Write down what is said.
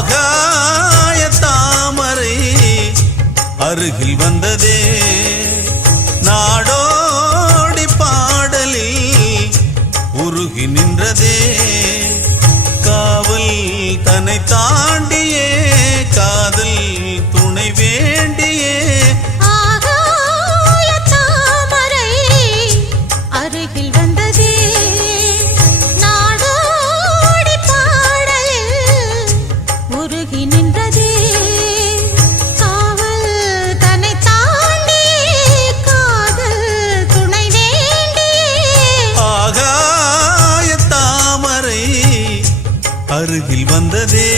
ஆகாய தாமரை அருகில் வந்ததே நாடோடி பாடலில் உருகி நின்றதே காவல் தன்னை தாண்டியே காதல் துணை வேண்டியே ஆகாய தாமரை அருகில் வந்ததே நாடோடி பாடலில் உருகி நின்றதே காவல் தன்னை தாண்டியே காதல் துணை வேண்டியே ஆகாய தாமரை அருகில் வந்ததே